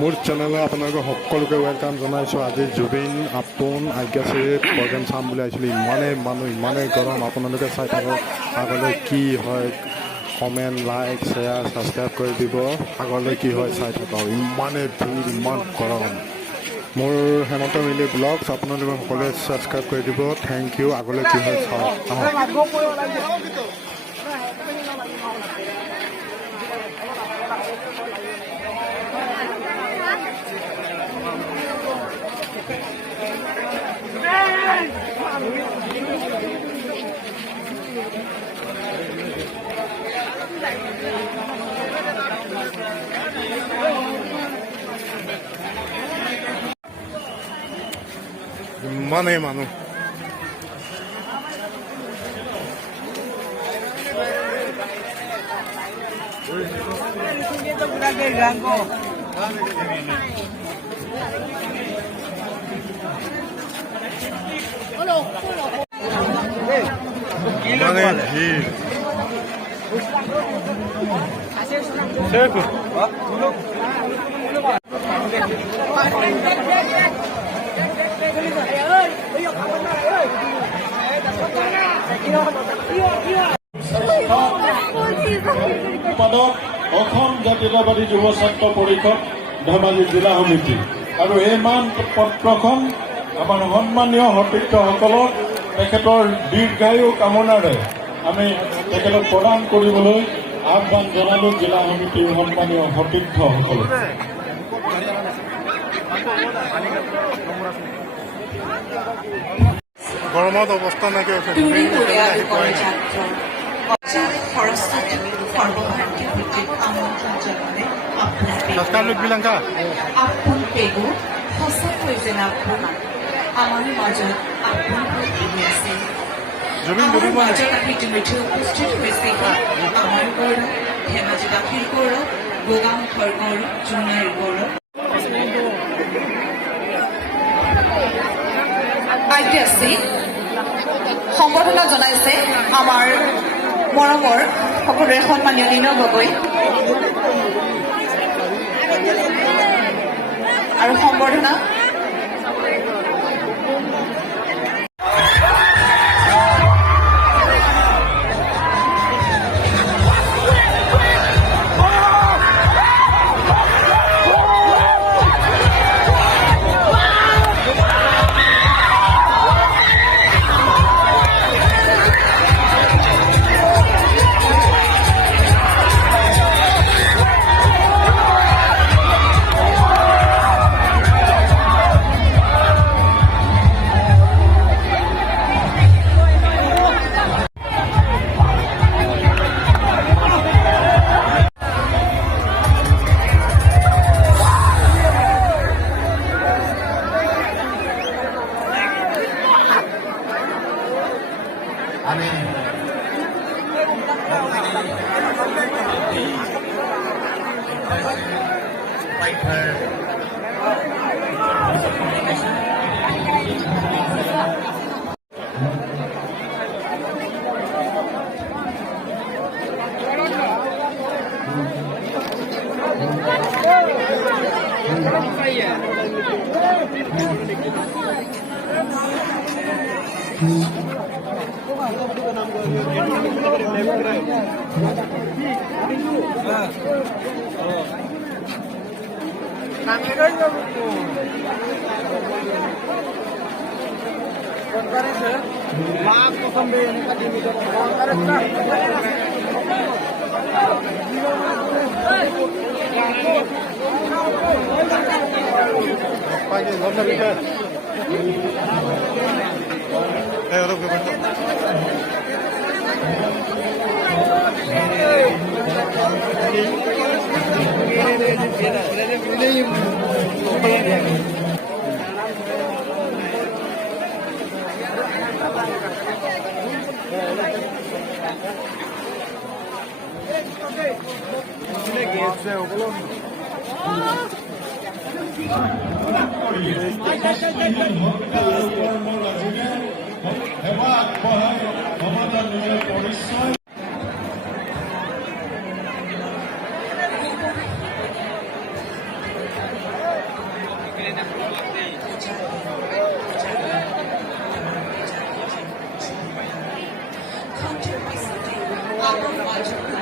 মোৰ চেনেলত আপোনালোকে সকলোকে ৱেলকাম জনাইছোঁ। আজি জুবিন আপোন আজ্ঞাশ্ৰীৰ প্ৰগ্ৰেম চাম বুলি আহিছিলোঁ। ইমানেই মানুহ, ইমানেই গৰম। আপোনালোকে চাই থাকক আগলৈ কি হয়। কমেণ্ট, লাইক, শ্বেয়াৰ, ছাবস্ক্ৰাইব কৰি দিব। আগলৈ কি হয় চাই থাকক। ইমানেই ভিৰ, ইমান গৰম। মোৰ হেমন্ত মিলি ব্লগছ আপোনালোকে সকলোৱে ছাবস্ক্ৰাইব কৰি দিব। Thank you. আগলৈ কি হয় চাওক। ইমানেই মানুহ। ইমানেই ভিৰ। সম্পাদক অসম জাতীয়তাবাদী যুৱ ছাত্ৰ পৰিষদ ধেমাজি জিলা সমিতি আৰু এই মান পত্ৰখন আমাৰ সন্মানীয় সতীৰ্থসকলক তেখেতৰ দীৰ্ঘায়ু কামনাৰে আমি তেখেতক প্ৰদান কৰিবলৈ আহ্বান জনালোঁ জিলা সমিতিৰ সন্মানীয় সতীৰ্থসকলক। গৰমত অৱস্থা নাইকিয়া হৈছে। সম্বৰ্ধনা জনাইছে আমাৰ মৰমৰ সকলোৰে সন্মানীয় লীনা গগৈ আৰু সম্বৰ্ধনা Counter-visiting our